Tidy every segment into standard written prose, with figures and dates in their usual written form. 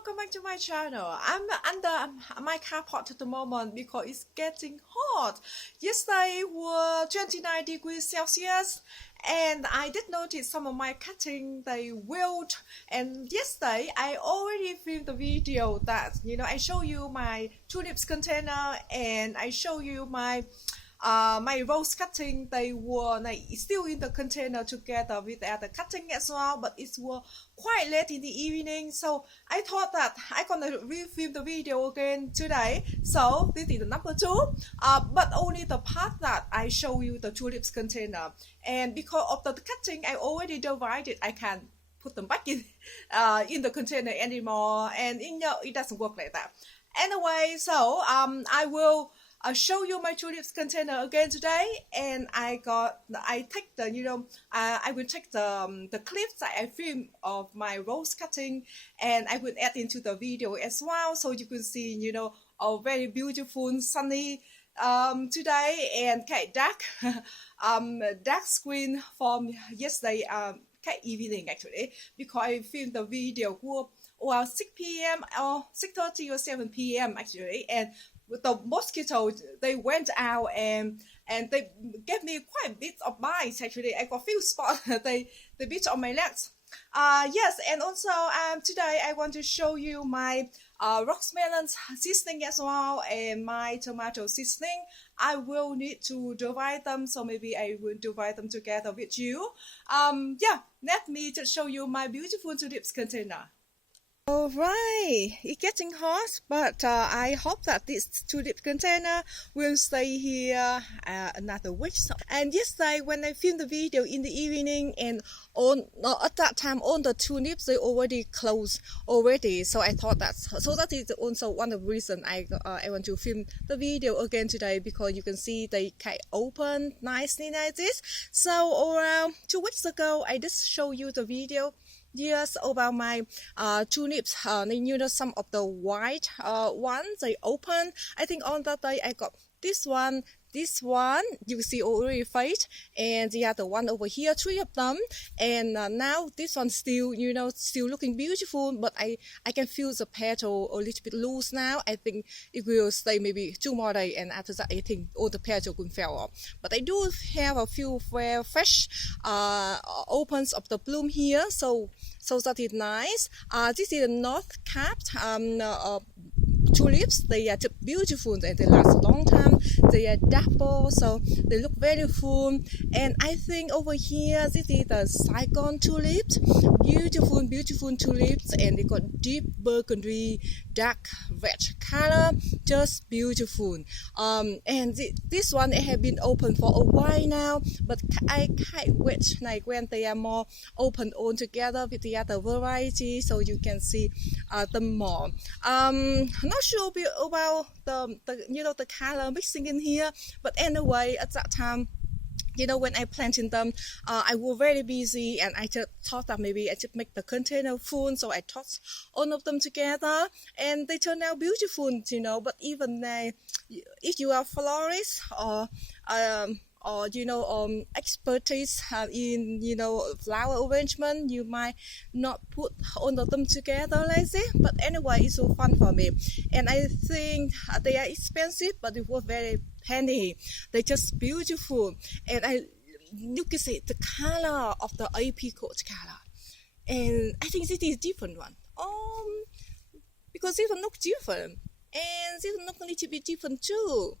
welcome back to my channel. I'm under my carport at the moment because it's getting hot. Yesterday was 29 degrees Celsius and I did notice some of my cutting they wilt, and yesterday I already filmed the video that I show you my tulips container and I show you my rose cutting. They were still in the container together with the other cutting as well, but it was quite late in the evening, so I thought that I'm gonna refilm the video again today. So this is the number 2, but only the part that I show you the tulips container, and because of the cutting I already divided, I can put them back in the container anymore, and it doesn't work like that anyway. So I will show you my tulips container again today, and I take the I will take the clips that I filmed of my rose cutting, and I will add into the video as well, so you can see a very beautiful sunny today, and dark dark screen from yesterday evening actually, because I filmed the video around 6 p.m. or 6:30 or 7 p.m. actually, and with the mosquitoes, they went out and they gave me quite a bit of bites actually. I got a few spots they bit on my legs. Yes, and also today I want to show you my Rockmelon seasoning as well, and my tomato seasoning. I will need to divide them, so maybe I will divide them together with you. Yeah, let me just show you my beautiful tulips container. Alright, it's getting hot, but I hope that this tulip container will stay here another week. And yesterday when I filmed the video in the evening, and at that time all the tulips they already closed already, so I thought that is also one of the reasons I want to film the video again today, because you can see they open nicely like this. So around 2 weeks ago I just show you the video. Yes, about my tulips. Some of the white ones they open. I think on that day I got this one you see already fade, and the other one over here, 3 of them, and now this one still still looking beautiful, but I can feel the petal a little bit loose now. I think it will stay maybe 2 more days, and after that I think all the petal will fall off. But I do have a few fresh opens of the bloom here, so that is nice. This is a north capped tulips. They are beautiful and they last a long time. They are double, so they look very full. And I think over here this is the Saigon tulips, beautiful tulips, and they got deep burgundy, dark red color, just beautiful. And this one it have been open for a while now, but I can't wait when they are more open all together with the other variety, so you can see them more. Not sure about the color mixing in here, but anyway, at that time when I planted them, I was very busy, and I just thought that maybe I should make the container full, so I tossed all of them together, and they turned out beautiful, but even if you are florist or expertise in flower arrangement, you might not put all of them together like this, but anyway it's so fun for me. And I think they are expensive, but it was very handy. They're just beautiful, and you can see the color of the apricot color, and I think this is different one because this one looks different, and this one looks a little bit different too.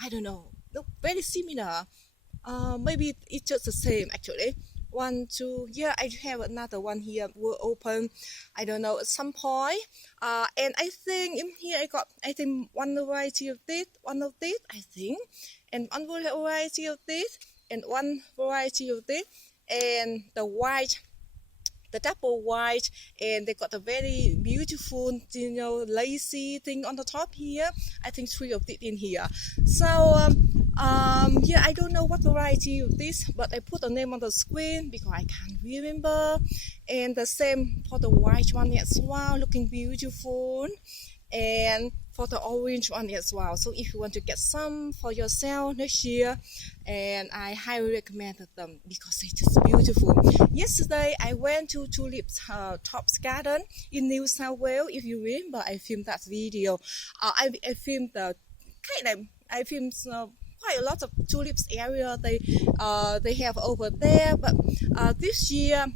I don't know, look very similar. Maybe it's just the same actually. 1, 2, yeah, I have another one here will open, I don't know, at some point. And I think in here I think one variety of this, I think, and one variety of this, and one variety of this, and the white, the double white, and they got a very beautiful lacy thing on the top here. I think 3 of it in here. So yeah, I don't know what variety of this, but I put the name on the screen because I can't remember. And the same for the white one as well, looking beautiful. And for the orange one as well. So if you want to get some for yourself next year, and I highly recommend them because it's just beautiful. Yesterday I went to Tulip's Tops Garden in New South Wales. If you remember, I filmed that video. I filmed the kind of I filmed quite a lot of tulips area they have over there. But this year,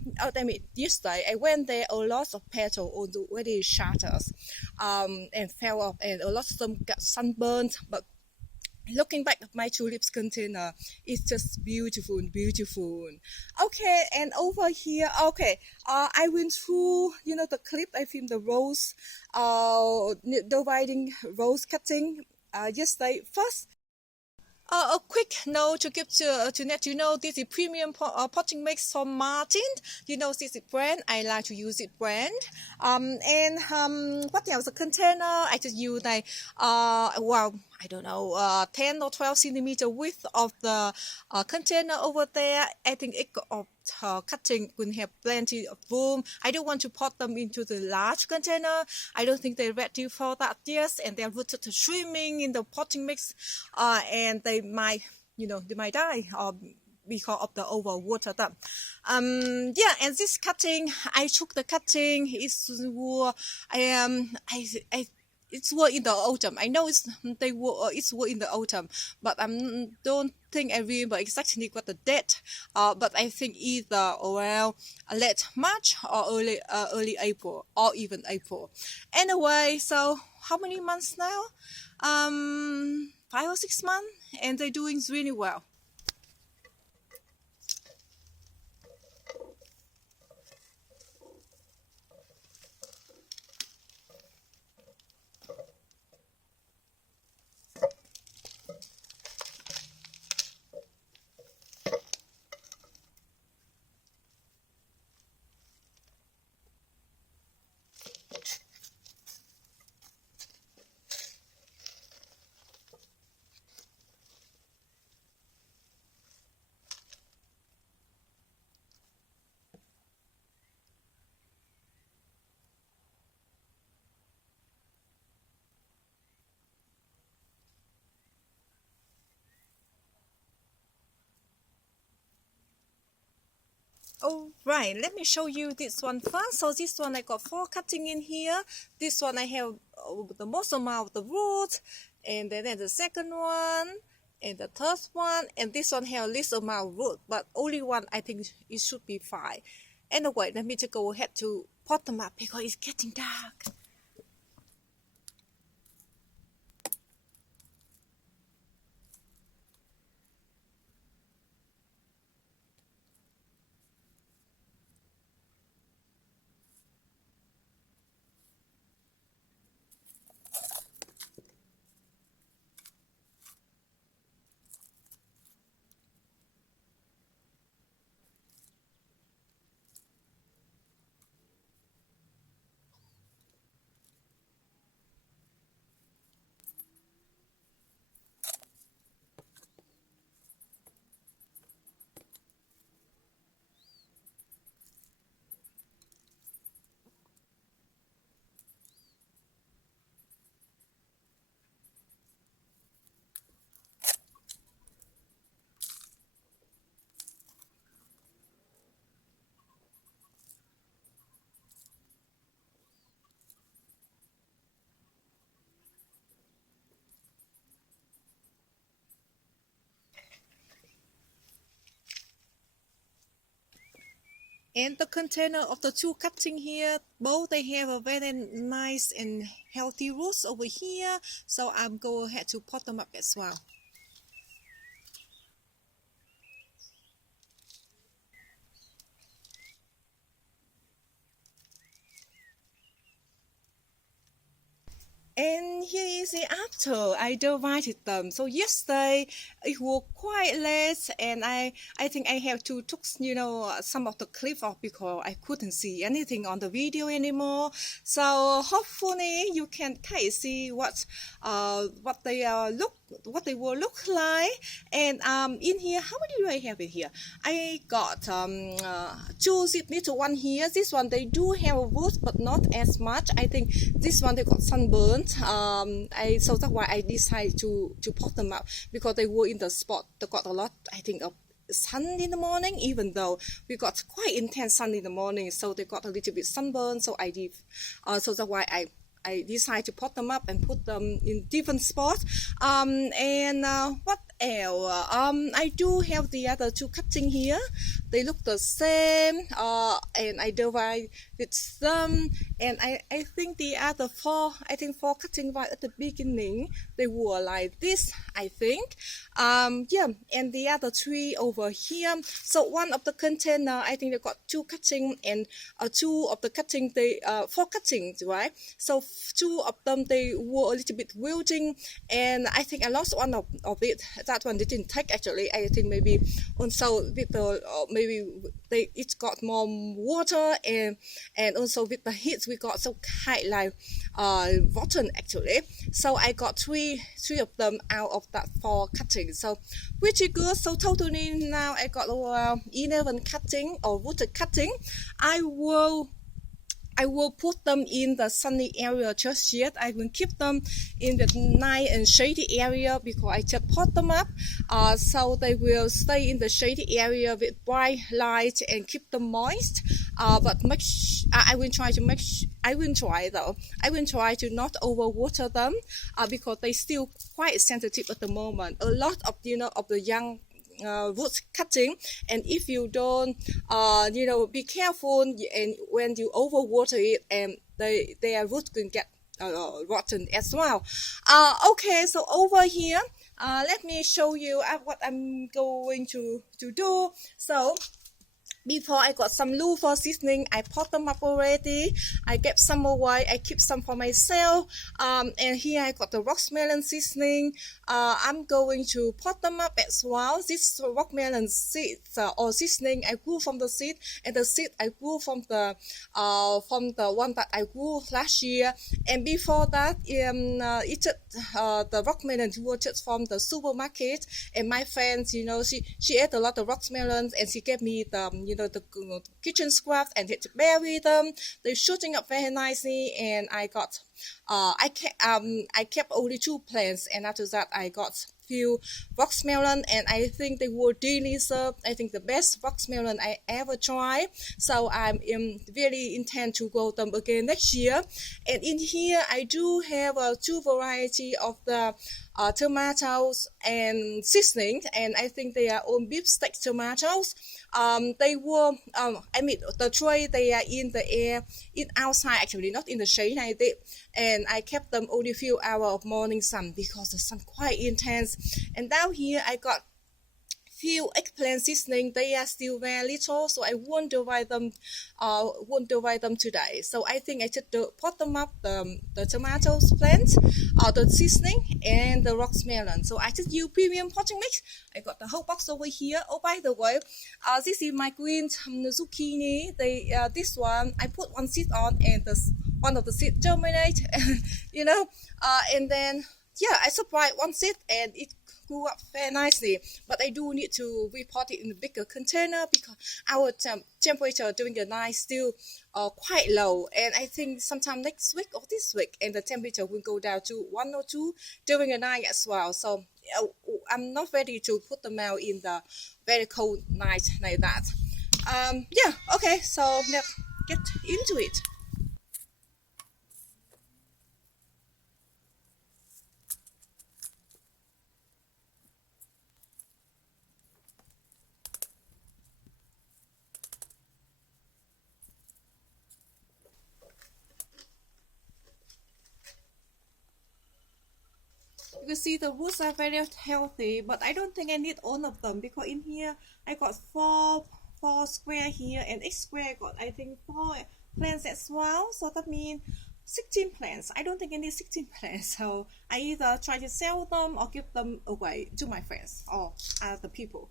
yesterday I went there. A lot of petals already shattered and fell off, and a lot of them got sunburned. But looking back at my tulips container, it's just beautiful. Okay, and over here, okay, I went through the clip. I filmed the rose dividing rose cutting yesterday. First, a quick note to give to let you know, this is premium potting mix from Martin. This is brand. I like to use it brand. What else? The container I just use I don't know, 10 or 12 centimeter width of the container over there. I think it of cutting will have plenty of room. I don't want to pot them into the large container. I don't think they're ready for that yet, and they're rooted to swimming in the potting mix, and they might die because of the overwater. And this cutting, I took the cutting. It's were in the autumn. I know it's were in the autumn, but I don't think I remember exactly what the date. But I think either around late March or early April, or even April. Anyway, so how many months now? 5 or 6 months, and they're doing really well. Oh, right, let me show you this one first. So this one I got 4 cutting in here. This one I have the most amount of the roots, and then the second one, and the third one, and this one have least amount of root, but only one I think it should be fine. Anyway, let me just go ahead to pot them up because it's getting dark. And the container of the 2 cutting here, both they have a very nice and healthy roots over here. So I'm go ahead to pot them up as well. And here is the after. I divided them. So yesterday it was quite late, and I think I have to took some of the clip off because I couldn't see anything on the video anymore. So hopefully you can kind of see what they will look like. And in here, how many do I have in here? I got 2 little one here. This one they do have a root, but not as much. I think this one they got sunburned. I so that's why I decided to pot them up because they were in the spot. They got a lot, I think, of sun in the morning, even though we got quite intense sun in the morning, so they got a little bit sunburn. So I did, so that's why I decided to pot them up and put them in different spots. And what else? I do have the other two cutting here. They look the same. And I divide with them. And I think the other four, I think four cutting right at the beginning, they were like this, I think. Yeah, and the other three over here. So one of the container, I think they got two cutting, and two of the cutting, they four cuttings, right? So two of them they were a little bit wilting, and I think I lost one of it. That one didn't take actually. I think maybe also with the maybe it got more water, and also with the heat we got so kind like rotten actually. So I got three of them out of that four cutting. So pretty good. So totally now I got 11 cutting or wooded cutting. I will put them in the sunny area just yet. I will keep them in the nice and shady area because I just pot them up. So they will stay in the shady area with bright light and keep them moist. But I will try to I will try though. I will try to not overwater them because they still quite sensitive at the moment. A lot of of the young root cutting, and if you don't be careful, and when you overwater it, and their root can get rotten as well. Okay, so over here, let me show you what I'm going to do. So before I got some loofah seasoning, I pot them up already. I kept some away. I keep some for myself. And here I got the rockmelon seasoning. I'm going to pot them up as well. This rockmelon seeds or seasoning I grew from the seed, and the seed I grew from the one that I grew last year. And before that, the rockmelon was just from the supermarket. And my friends, she ate a lot of rockmelons, and she gave me the kitchen scraps, and to bury them. They're shooting up very nicely, and I got I kept only two plants, and after that I got few rockmelon, and I think they were delicious. I think the best rockmelon I ever tried. So I'm really intend to grow them again next year. And in here I do have two variety of the tomatoes and seasoning, and I think they are on beef steak tomatoes. They were I mean the tray, they are in the air, in outside actually, not in the shade I did, and I kept them only a few hours of morning sun because the sun quite intense. And down here I got few eggplant seasoning. They are still very little, so I won't divide them today. So I think I just pot them up the tomatoes plant, the seasoning, and the rockmelon. So I just use premium potting mix. I got the whole box over here. Oh, by the way, this is my green zucchini. This one I put one seed on, and one of the seed germinate. And then yeah, I supplied one seed, and it grew up very nicely. But I do need to repot it in a bigger container because our temperature during the night still quite low, and I think sometime next week or this week, and the temperature will go down to 1 or 2 during the night as well. So I'm not ready to put them out in the very cold night like that. Yeah, okay, so let's get into it. You can see the roots are very healthy, but I don't think I need all of them because in here I got four square here, and each square I got I think 4 plants as well. So that means 16 plants. I don't think I need 16 plants, so I either try to sell them or give them away to my friends or other people.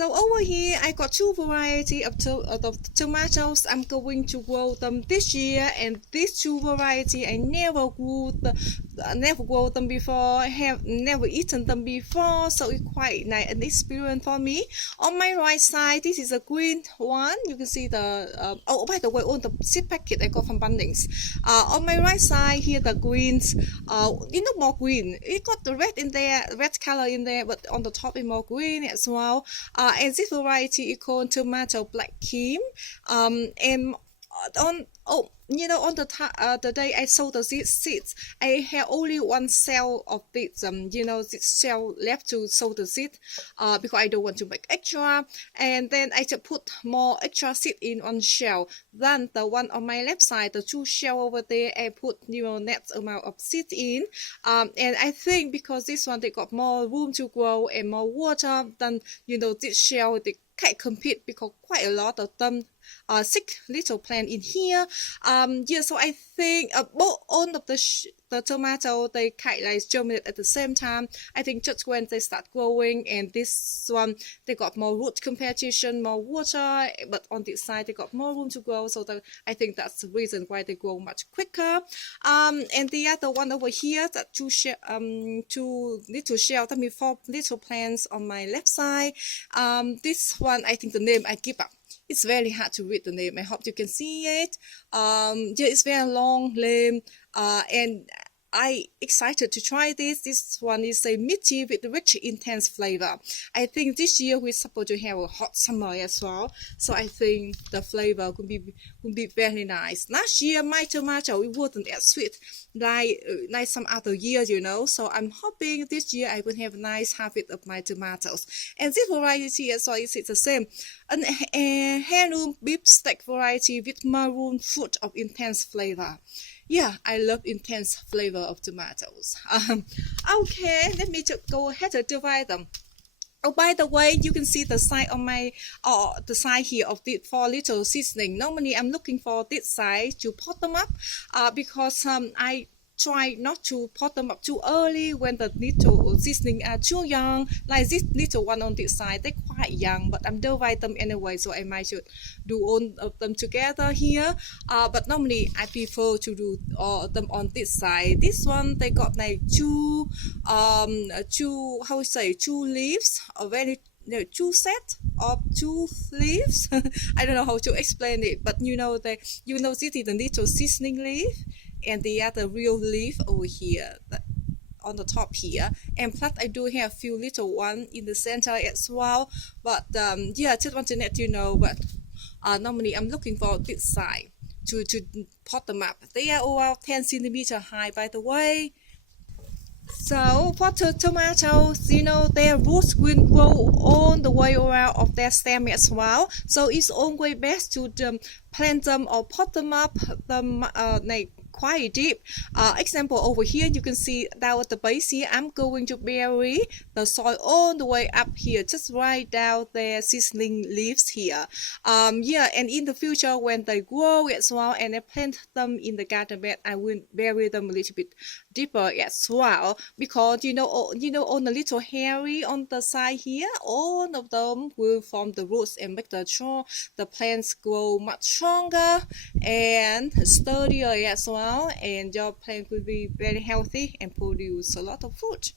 So over here, I got two variety of tomatoes. I'm going to grow them this year, and these two variety I never grow them before. Have never eaten them before, so it's quite nice an experience for me. On my right side, this is a green one. You can see the oh, by the way, all the seed packet I got from Bunnings. On my right side here, the greens. More green. It got the red in there, red color in there, but on the top is more green as well. And this variety is called tomato black cream. And on on the day I sold the seeds, I had only one cell of this this cell left to sow the seed, because I don't want to make extra, and then I just put more extra seed in one shell. Then the one on my left side, the two shell over there, I put net amount of seed in, and I think because this one they got more room to grow and more water than this shell, they can't compete because quite a lot of them sick little plant in here. So I think both all of the tomato they kind like germinate at the same time. I think just when they start growing, and this one they got more root competition, more water, but on this side they got more room to grow. So I think that's the reason why they grow much quicker. And the other one over here, that two little shell, that means 4 little plants on my left side. This one I think the name I give up. It's very hard to read the name. I hope you can see it. It's very long name, and I excited to try this. This one is a meaty with rich, intense flavor. I think this year we're supposed to have a hot summer as well, so I think the flavor could be very nice. Last year my tomato it wasn't as sweet like some other years, So I'm hoping this year I will have a nice harvest of my tomatoes. And this variety as well is the same, a heirloom beef steak variety with maroon fruit of intense flavor. Yeah, I love intense flavor of tomatoes. Okay, let me just go ahead and divide them. Oh, by the way, you can see the side on my the side here of the 4 little seedling. Normally, I'm looking for this side to pot them up, because I try not to pot them up too early when the little seedling are too young. Like this little one on this side, they're quite young, but I'm divide them anyway, so I might should do all of them together here. But normally I prefer to do all of them on this side. This one they got like two leaves, a very two set of 2 leaves. I don't know how to explain it, but this is the little seasoning leaf, and the other real leaf over here on the top here. And plus I do have a few little one in the center as well, but just want to let you know. But normally I'm looking for this side to pot them up. They are about 10 centimeter high, by the way. So for the tomatoes, their roots will grow all the way around of their stem as well. So it's always best to plant them or pot them up like quite deep. Example over here, you can see down at the base here, I'm going to bury the soil all the way up here, just right down their seedling leaves here. And in the future when they grow as well and I plant them in the garden bed, I will bury them a little bit deeper as well, because all the little hairy on the side here, all of them will form the roots and make the plants grow much stronger and sturdier as well, and your plant will be very healthy and produce a lot of fruit.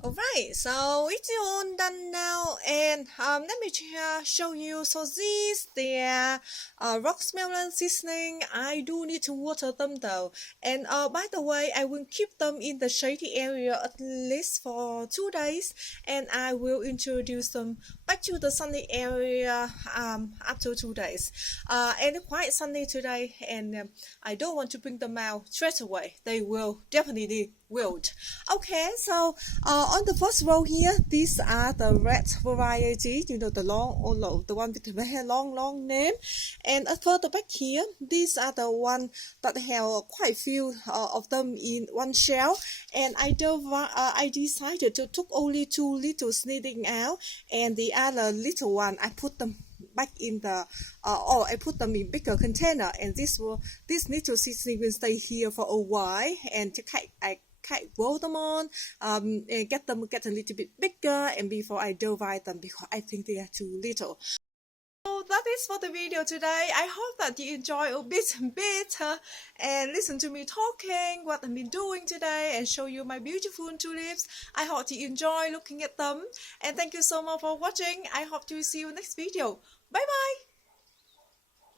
Alright, so it's all done now, and let me show you. So these, they're Rockmelon seasoning. I do need to water them though, and by the way, I will keep them in the shady area at least for 2 days, and I will introduce them back to the sunny area after 2 days. And it's quite sunny today, and I don't want to bring them out straight away. They will definitely wilt. Okay, so on the first row here, these are the red variety, the one with the very long name. And further back here, these are the one that have quite few of them in one shell. And I decided to took only 2 little sneaking out, and the other little one I put them back in the I put them in bigger container, and this little seedling will stay here for a while, and I grow them on, and get them get a little bit bigger, and before I divide them because I think they are too little. So that is for the video today. I hope that you enjoy a bit and bit and listen to me talking what I've been doing today and show you my beautiful tulips. I hope you enjoy looking at them, and thank you so much for watching. I hope to see you next video. Bye bye.